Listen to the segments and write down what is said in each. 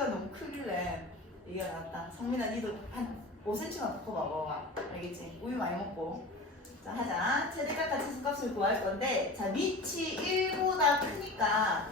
키가 너무 크길래 이게 낫다. 성민아 니도 한 5cm만 더 커봐봐. 알겠지? 우유 많이 먹고. 자 하자. 최대값과 최소값을 구할 건데 자 밑이 1보다 크니까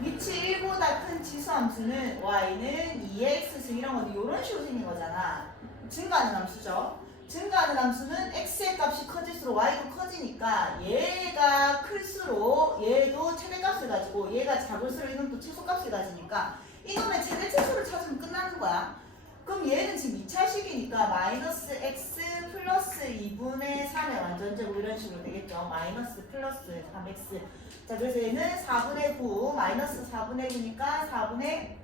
밑이 1보다 큰 지수함수는 y는 2x 이런 건 이런 식으로 생긴 거잖아. 증가하는 함수죠. 증가하는 함수는 x의 값이 커질수록 y도 커지니까 얘가 클수록 얘도 최대값을 가지고 얘가 작을수록 이놈 또 최소값을 가지니까 이놈의 최대 최소를 찾으면 끝나는 거야. 그럼 얘는 지금 2차식이니까 마이너스 x 플러스 2분의 3의 완전제곱 이런 식으로 되겠죠. 마이너스 플러스 3x. 자 그래서 얘는 4분의 9 마이너스 4분의 9니까 4분의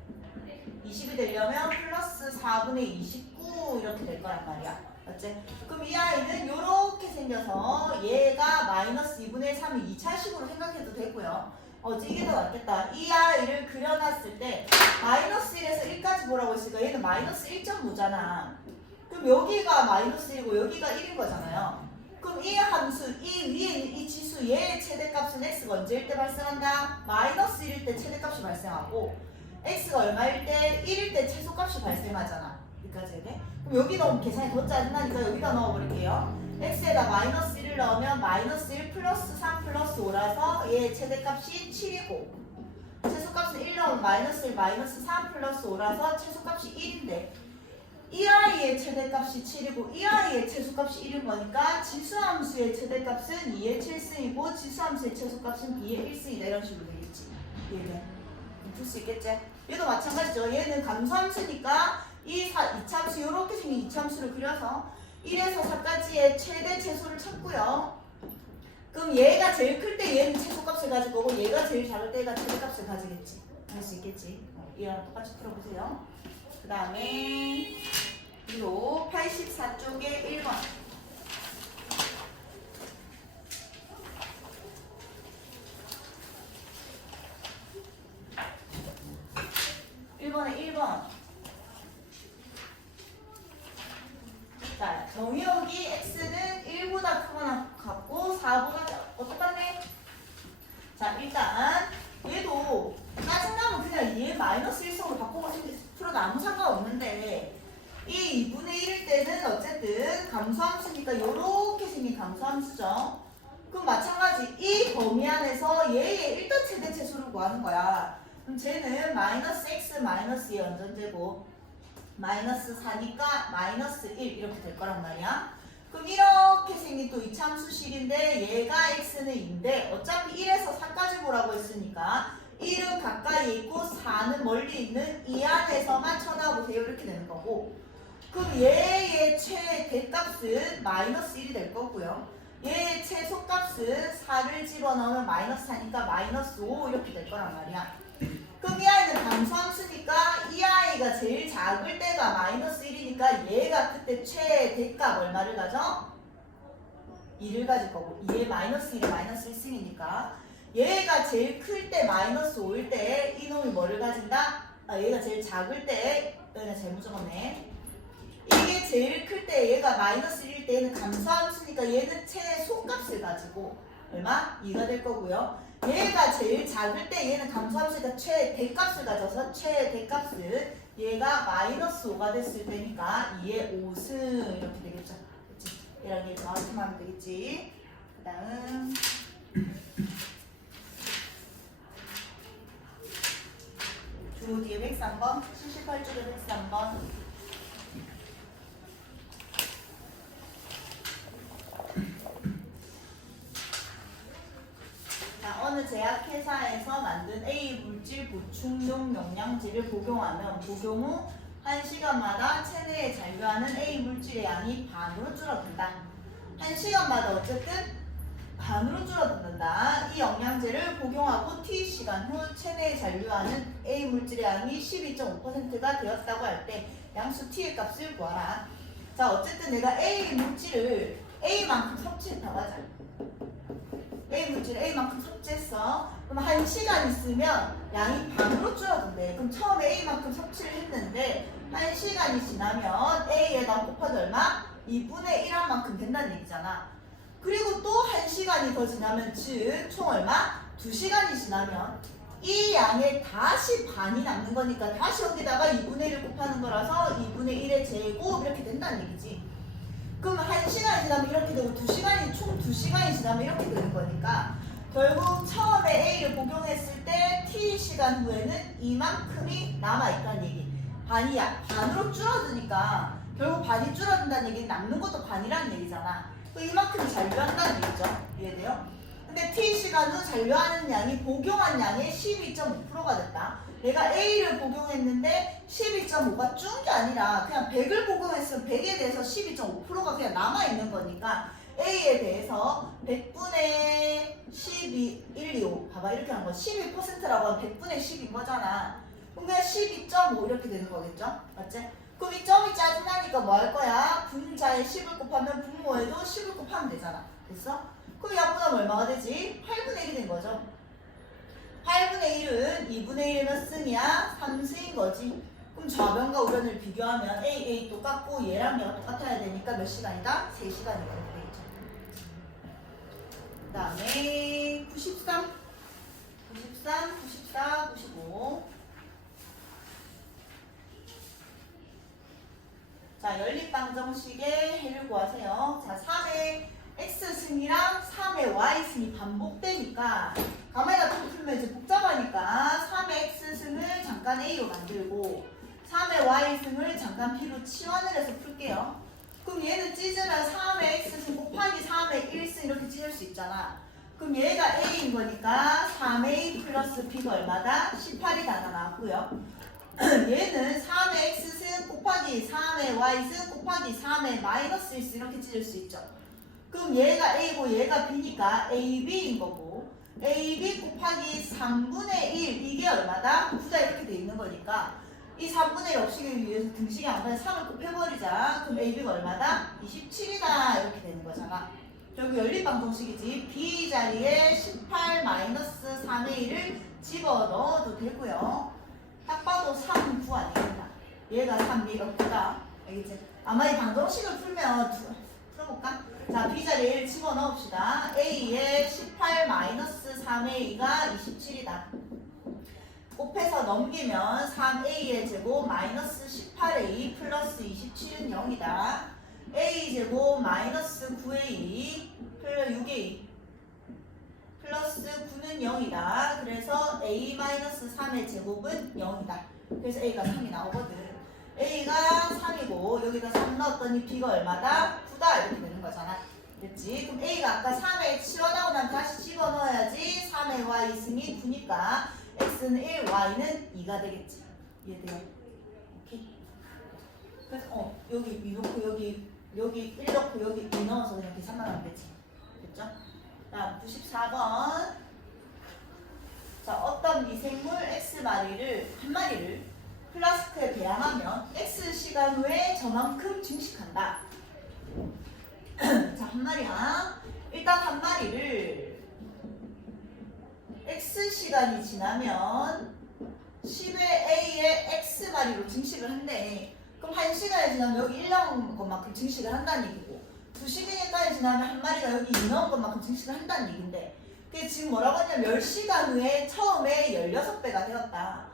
20이 되려면 플러스 4분의 29 이렇게 될 거란 말이야. 맞지? 그럼 이 아이는 이렇게 생겨서 얘가 마이너스 2분의 3이 2차식으로 생각해도 되고요. 어, 이게 더 낫겠다. 이 아이를 그려놨을 때 마이너스 1에서 1까지 보라고 했으니까 얘는 마이너스 1.5잖아. 그럼 여기가 마이너스 1이고 여기가 1인 거잖아요. 그럼 이 함수, 이 위에 이 지수 얘의 최대값은 x가 언제일 때 발생한다? 마이너스 1일 때 최대값이 발생하고 x가 얼마일 때? 1일 때 최소값이 발생하잖아. 여기까지 해야 돼? 그럼 여기 넣으면 계산이 더 짜증나니까 여기다 넣어버릴게요. x에다 마이너스 1을 넣으면 마이너스 1 플러스 3 플러스 5라서 얘의 최대값이 7이고 최소값은 1 넣으면 마이너스 1 마이너스 3 플러스 5라서 최소값이 1인데 이 아이의 최대값이 7이고 이 아이의 최소값이 1인 거니까 지수함수의 최대값은 2의 7승이고 지수함수의 최소값은 2의 1승이다 이런 식으로 되겠지. 얘는. 풀 수 있겠지? 얘도 마찬가지죠. 얘는 감소함수니까 이 사, 이차함수 이렇게 생긴 이차함수를 그려서 1에서 4까지의 최대 최소를 찾고요. 그럼 얘가 제일 클 때 얘는 최소값을 가질 거고 얘가 제일 작을 때 얘가 최대값을 가지겠지. 알수 있겠지? 어, 얘랑 똑같이 풀어보세요. 그 다음에 그리고 84쪽에 1번 일번에 1번 자, 정의역이 x는 1보다 크거나 같고 4보다 어떡하네? 자, 일단 얘도 짜증나면 그냥 얘 마이너스 1성으로 바꿔가지고 풀어도 아무 상관없는데 이 2분의 1일 때는 어쨌든 감소함수니까 이렇게 생긴 감소함수죠. 그럼 마찬가지 이 범위 안에서 얘의 일단 최대 최소를 구하는 거야. 그럼 쟤는 마이너스 x 마이너스 2 완전제곱 마이너스 4니까 마이너스 1 이렇게 될 거란 말이야. 그럼 이렇게 생긴 또 이차함수식인데 얘가 x는 2인데 어차피 1에서 4까지 보라고 했으니까 1은 가까이 있고 4는 멀리 있는 이 안에서만 쳐다보세요 이렇게 되는 거고 그럼 얘의 최대값은 마이너스 1이 될 거고요. 얘의 최소값은 4를 집어넣으면 마이너스 4니까 마이너스 5 이렇게 될 거란 말이야. 그럼 이 아이는 감소함수니까 이 아이가 제일 작을 때가 마이너스 1이니까 얘가 그때 최대값 얼마를 가져? 2를 가질 거고 얘 마이너스 1이 마이너스 1승이니까 얘가 제일 클 때 마이너스 5일 때 이놈이 뭐를 가진다? 아 얘가 제일 작을 때 내가 잘못 적었네 이게 제일 클 때 얘가 마이너스 1일 때 얘는 감소함수니까 얘는 최소값을 가지고 얼마? 2가 될 거고요 얘가 제일 작을 때 얘는 감소함수니까 최대값을 가져서 최대값을 얘가 마이너스 5가 됐을 때니까 2의 5승 이렇게 되겠죠. 그치? 얘랑 얘 정확히만 하면 되겠지. 그 다음 주 뒤에 103번 78쪽에 103번 자, 어느 제약회사에서 만든 A 물질 보충용 영양제를 복용하면 복용 후 1시간마다 체내에 잔류하는 A 물질의 양이 반으로 줄어든다. 1시간마다 어쨌든 반으로 줄어든다. 이 영양제를 복용하고 T시간 후 체내에 잔류하는 A 물질의 양이 12.5%가 되었다고 할 때 양수 T의 값을 구하라. 자, 어쨌든 내가 A 물질을 A만큼 섭취했다고 하자. A 물질 A만큼 섭취했어. 그럼 한 시간 있으면 양이 반으로 줄어든대. 그럼 처음에 A만큼 섭취를 했는데 한 시간이 지나면 A에다 곱하기 얼마? 2분의 1한 만큼 된다는 얘기잖아. 그리고 또 한 시간이 더 지나면 즉 총 얼마? 두 시간이 지나면 이 양에 다시 반이 남는 거니까 다시 여기다가 2분의 1을 곱하는 거라서 2분의 1의 제곱 이렇게 된다는 얘기지. 그럼 1시간이 지나면 이렇게 되고 2시간이 총 2시간이 지나면 이렇게 되는 거니까 결국 처음에 A를 복용했을 때 T 시간 후에는 이만큼이 남아있다는 얘기. 반이 야- 반으로 줄어드니까 결국 반이 줄어든다는 얘기는 남는 것도 반이라는 얘기잖아. 그 이만큼이 잔류한다는 얘기죠. 이해돼요? 근데 T 시간 후 잔류하는 양이 복용한 양의 12.5%가 됐다. 내가 A를 복용했는데 12.5가 준 게 아니라 그냥 100을 복용했으면 100에 대해서 12.5%가 그냥 남아있는 거니까 A에 대해서 100분의 12, 1, 2, 5 봐봐 이렇게 하는 거 12%라고 하면 100분의 10인 거잖아 그럼 그냥 12.5 이렇게 되는 거겠죠? 맞지? 그럼 이 점이 짜증나니까 뭐 할 거야? 분자에 10을 곱하면 분모에도 10을 곱하면 되잖아 됐어? 그럼 약분하면 얼마가 되지? 8분의 1이 된 거죠 8분의 1은 2분의 1의 몇 승이야? 3승인 거지. 그럼 좌변과 우변을 비교하면 A, A 똑같고 얘랑 얘가 똑같아야 되니까 몇 시간이다? 3시간이다. 이렇게 되겠죠. 그 다음에 93, 93, 94, 95. 자, 연립방정식의 해를 구하세요. 자, 3의 X승이랑 3의 Y승이 반복되니까 가만히 놔두고 풀면 이제 복잡하니까 3의 X승을 잠깐 A로 만들고 3의 Y승을 잠깐 B로 치환을 해서 풀게요. 그럼 얘는 찢으면 3의 X승 곱하기 3의 1승 이렇게 찢을 수 있잖아. 그럼 얘가 A인 거니까 3A 플러스 B가 얼마다? 18이 다 나왔고요. 얘는 3의 X승 곱하기 3의 Y승 곱하기 3의 마이너스 1승 이렇게 찢을 수 있죠. 그럼 얘가 A고 얘가 B니까 AB인 거고 AB 곱하기 3분의 1 이게 얼마다? 9다 이렇게 돼 있는 거니까 이 3분의 1 없이기 위해서 등식이 안 가면 3을 곱해버리자 그럼 AB가 얼마다? 27이다 이렇게 되는 거잖아 결국 연립방정식이지 B 자리에 18 마이너스 3의 1을 집어넣어도 되고요 딱 봐도 3, 9 아니겠나 얘가 3, 얘가 9다 알겠지? 아마 이 방정식을 풀면 두- 풀어볼까? 자, B 자리에 1 집어넣읍시다. A에 18 마이너스 3A가 27이다. 곱해서 넘기면 3A의 제곱 마이너스 18A 플러스 27은 0이다. A 제곱 마이너스 9A 플러스 6A 플러스 9는 0이다. 그래서 A 마이너스 3의 제곱은 0이다. 그래서 A가 3이 나오거든. A가 3이고 여기다 3 넣었더니 B가 얼마다? 9다 이렇게 되는 거잖아. 됐지? 그럼 A가 아까 3에 치워나고 난 다시 집어넣어야지 3의 Y 승이 9니까 X는 1, Y는 2가 되겠지. 이해돼요? 오케이? 그래서 어 여기 2 넣고 여기 여기 1 넣고 여기 2 넣어서 그냥 계산만 하면 되지. 됐죠? 다음 94번 자 어떤 미생물 X 마리를 한 마리를 플라스크에 배양하면 X 시간 후에 저만큼 증식한다. 자, 한 마리야. 일단 한 마리를 X 시간이 지나면 10의 A의 X 마리로 증식을 한대. 그럼 한 시간이 지나면 여기 1 나온 것만큼 증식을 한다는 얘기고 두 시간까지 지나면 한 마리가 여기 2 나온 것만큼 증식을 한다는 얘긴데 그게 지금 뭐라고 하냐면 10시간 후에 처음에 16배가 되었다.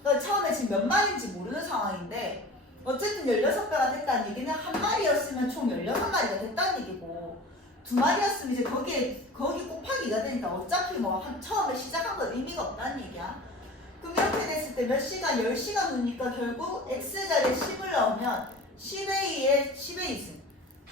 그러니까 처음에 지금 몇 마리인지 모르는 상황인데 어쨌든 16배가 됐다는 얘기는 한 마리였으면 총 16마리가 됐다는 얘기고 두 마리였으면 이제 거기에 거기 곱하기가 되니까 어차피 뭐 한, 처음에 시작한 건 의미가 없다는 얘기야. 그럼 이렇게 됐을 때 몇 시간? 10시간 후니까 결국 x자리에 10을 넣으면 10a에 10a 있음.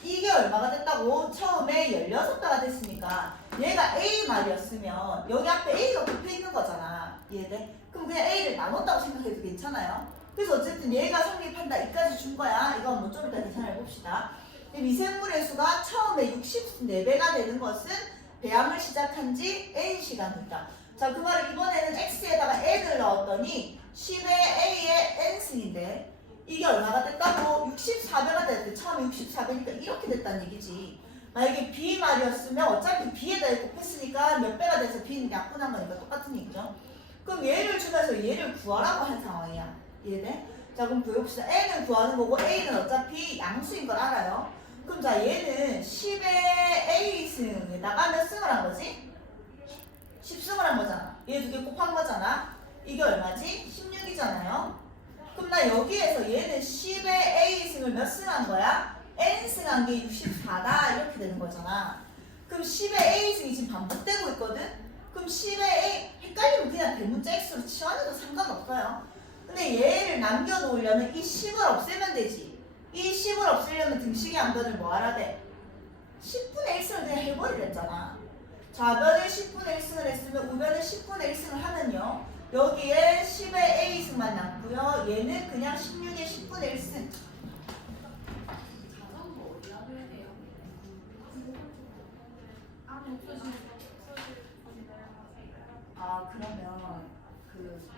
이게 얼마가 됐다고? 처음에 16배가 됐으니까 얘가 a 말이었으면 여기 앞에 a가 붙어 있는 거잖아. 이해돼? 그럼 그냥 a를 나눴다고 생각해도 괜찮아요. 그래서 어쨌든 얘가 성립한다 이까지 준 거야. 이건 뭐 좀 이따 계산해 봅시다. 이 미생물의 수가 처음에 64배가 되는 것은 배양을 시작한 지 n 시간 후다. 자, 그 말은 이번에는 x에다가 n을 넣었더니 10의 a의 n승인데 이게 얼마가 됐다고? 64배가 됐대. 처음에 64배니까 이렇게 됐다는 얘기지. 만약에 b 말이었으면 어차피 b에다 곱했으니까 몇 배가 돼서 b는 약분한 거니까 똑같은 얘기죠. 그럼 얘를 주면서 얘를 구하라고 한 상황이야. 이해돼? 자 그럼 구해봅시다. n을 구하는 거고 a는 어차피 양수인 걸 알아요. 그럼 자 얘는 10의 a승에다가 몇 승을 한 거지? 10승을 한 거잖아. 얘 두 개 곱한 거잖아. 이게 얼마지? 16이잖아요. 그럼 나 여기에서 얘는 10의 A승을 몇 승한 거야? N승 한 게 64다 이렇게 되는 거잖아. 그럼 10의 A승이 지금 반복되고 있거든? 그럼 10의 A 헷갈리면 그냥 대문자 X로 치환해도 상관없어요. 근데 얘를 남겨놓으려면 이 10을 없애면 되지. 이 10을 없애려면 등식의 양변을 뭐 하라 돼? 10분의 1승을 그냥 해버리랬잖아. 좌변을 10분의 1승을 했으면 우변을 10분의 1승을 하면요. 여기에 10의 A승만 남고요. 얘는 그냥 16의 10분의 1승. 자전거 어디 놔둬야 돼요? 아, 그러면 그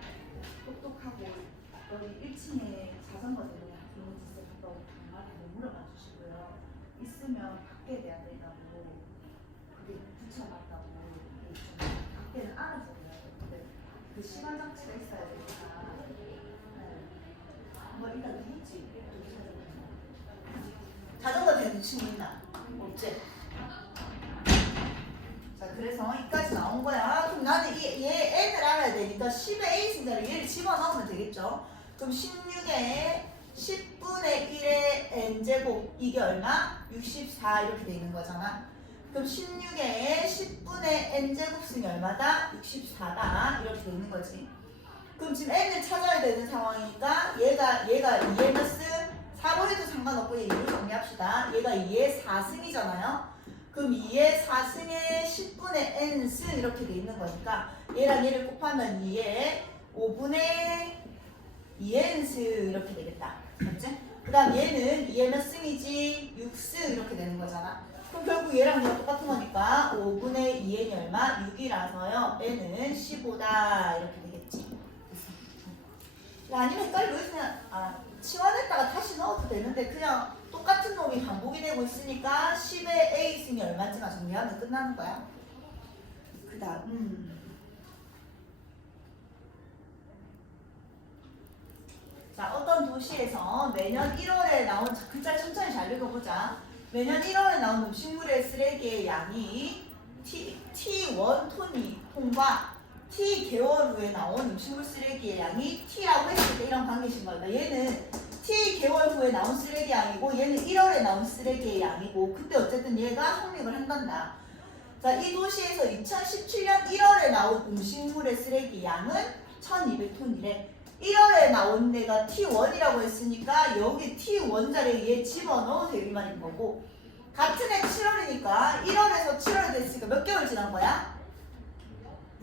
똑똑하고 여기 1층에 자전거 때문에 이모지 갔다 오고 엄마한테 물어봐 주시고요. 있으면 밖에 돼야 된다고 그게 붙여놨다고 이게 좀 밖에는 알아서 돼야 되는데 그 시간 장치가 있어야 되니까 네. 뭐 일단 했지 자전거 되는 친구 있나? 없지? 자, 그래서 이까지 나온 거야. 그럼 나는 이, 얘 n을 알아야 되니까 10의 a 승자를 얘를 집어넣으면 되겠죠. 그럼 16의 10분의 1의 n제곱 이게 얼마? 64 이렇게 돼 있는 거잖아. 그럼 16의 10분의 n제곱승이 얼마다? 64다 이렇게 돼 있는 거지. 그럼 지금 n을 찾아야 되는 상황이니까 얘가 얘가 2의 몇 승? 4로 해도 상관없고 얘 2로 정리합시다. 얘가 2의 4승이잖아요. 그럼 2의 4승의 10분의 n승 이렇게 돼 있는 거니까 얘랑 얘를 곱하면 2의 5분의 2n승 이렇게 되겠다. 그 다음 얘는 2의 몇 승이지? 6승 이렇게 되는 거잖아. 그럼 결국 얘랑 얘가 똑같은 거니까 5분의 2n이 얼마? 6이라서요. n은 15다 이렇게 되겠지. 아니면 헷갈리고 있으면 아 치환했다가 다시 넣어도 되는데 그냥 똑같은 놈이 반복이 되고 있으니까 10의 A 승이 얼마인지만 정리하면 끝나는 거야. 그 다음, 음. 자, 어떤 도시에서 매년 1월에 나온, 자, 글자를 천천히 잘 읽어보자. 매년 1월에 나온 음식물의 쓰레기의 양이 T, T1 톤이, 톤과 T 개월 후에 나온 음식물 쓰레기의 양이 T라고 했을 때 이런 관계신 거다. 얘는 T 개월 후에 나온 쓰레기 양이고 얘는 1월에 나온 쓰레기의 양이고 근데 어쨌든 얘가 성립을 한단다. 자, 이 도시에서 2017년 1월에 나온 음식물의 쓰레기 양은 1200톤이래. 1월에 나온 데가 T1이라고 했으니까 여기 T1 자리에 얘 집어넣어도 이 말인 거고 같은 해 7월이니까 1월에서 7월 됐으니까 몇 개월 지난 거야?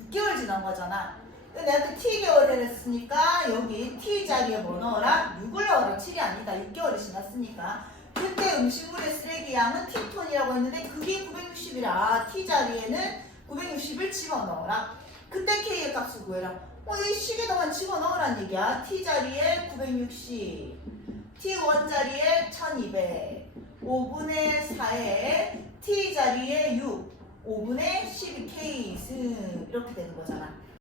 6개월 지난 거잖아. 근데 내가 또 T개월을 했으니까 여기 T 자리에 뭐 넣어라? 6을 넣어라. 7이 아니다. 6개월이 지났으니까. 그때 음식물의 쓰레기 양은 T톤이라고 했는데 그게 960이라. T 자리에는 960을 집어넣어라. 그때 K의 값을 구해라. 어, 이 시계동안 집어넣으란 얘기야. T 자리에 960. T1 자리에 1200. 5분의 4에 T 자리에 6. 5분의 12K 승. 이렇게 되는 거잖아.